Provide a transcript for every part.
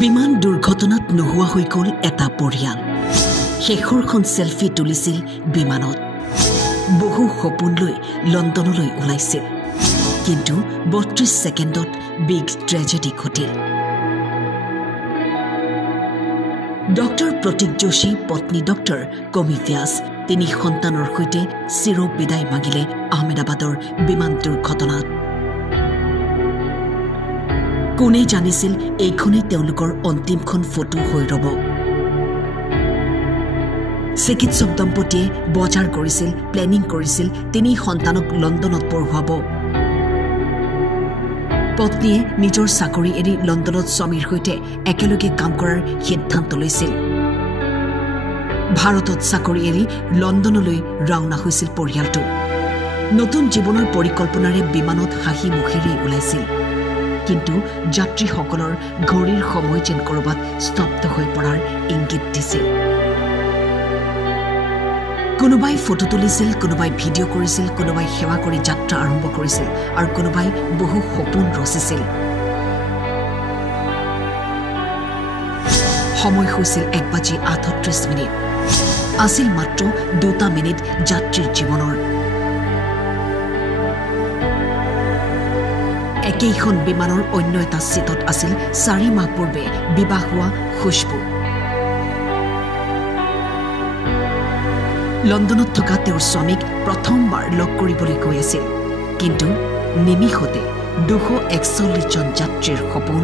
বিমান দুৰ্ঘটনাত নোহোৱা হৈ গ'ল এটা পৰিয়াল। শেষৰখন সেলফি তুলিছিল বিমানত। বহু সপোন লৈ লণ্ডনলৈ ওলাইছিল, কিন্তু ৩২ ছেকেণ্ডত বিগ ট্ৰেজেডি ঘটিল। ডক্টৰ প্ৰতীক যোশী, পত্নী ডক্টৰ কমি ব্যাস, ৩ সন্তানৰ সৈতে চিৰ বিদায় মাগিলে আহমেদাবাদৰ বিমান দুৰ্ঘটনাত। কোনে জানিছিল এইখনেই তেওঁলোকৰ অন্তিমখন ফটো হৈ ৰব। চিকিৎসক দম্পতীয়ে বজাৰ কৰিছিল, প্লেনিং কৰিছিল ৩ সন্তানক লণ্ডনত পঢ়ুৱাব। পত্নীয়ে নিজৰ চাকৰি এৰি লণ্ডনত স্বামীৰ সৈতে একেলগে কাম কৰাৰ সিদ্ধান্ত লৈছিল। ভাৰতত চাকৰি এৰি লণ্ডনলৈ ৰাওনা হৈছিল পৰিয়ালটো। নতুন জীৱনৰ পৰিকল্পনাৰে বিমানত হাঁহি মুখেৰে ওলাইছিল, কিন্তু যাত্ৰীসকলৰ ঘড়ীৰ সময় যেন কৰবাত স্তব্ধ হৈ পৰাৰ ইংগিত দিছিল। কোনোবাই ফটো তুলিছিল, কোনোবাই ভিডিঅ' কৰিছিল, কোনোবাই সেৱা কৰি যাত্ৰা আৰম্ভ কৰিছিল, আৰু কোনোবাই বহু সপোন ৰচিছিল। সময় হৈছিল ১:৩৮ আছিল মাত্ৰ ২ মিনিট যাত্ৰীৰ জীৱনৰ। একেইখন বিমানৰ অন্য এটা ছিটত আছিল ৪ মাহ পূৰ্বে বিবাহ হোৱা খুশবু। লণ্ডনত থকা তেওঁৰ স্বামীক প্ৰথমবাৰ লগ কৰিবলৈ গৈ আছিল, কিন্তু নিমিষতে ২৪১ জন যাত্ৰীৰ সপোন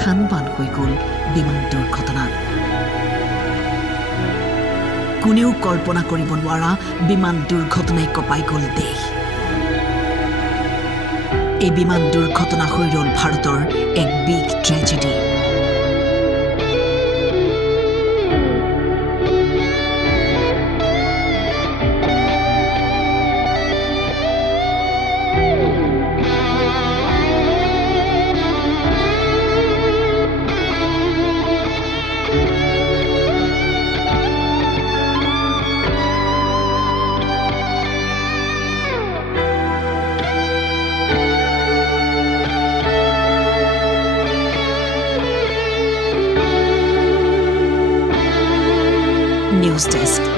থান-বান হৈ গ'ল বিমান দুৰ্ঘটনাত। কোনেও কল্পনা কৰিব নোৱাৰা বিমান দুৰ্ঘটনাই কঁপাই গ'ল দেশ। এই বিমান দুৰ্ঘটনা হৈ ৰ'ল ভাৰতৰ এক বিগ ট্ৰেজেডি। News Desk.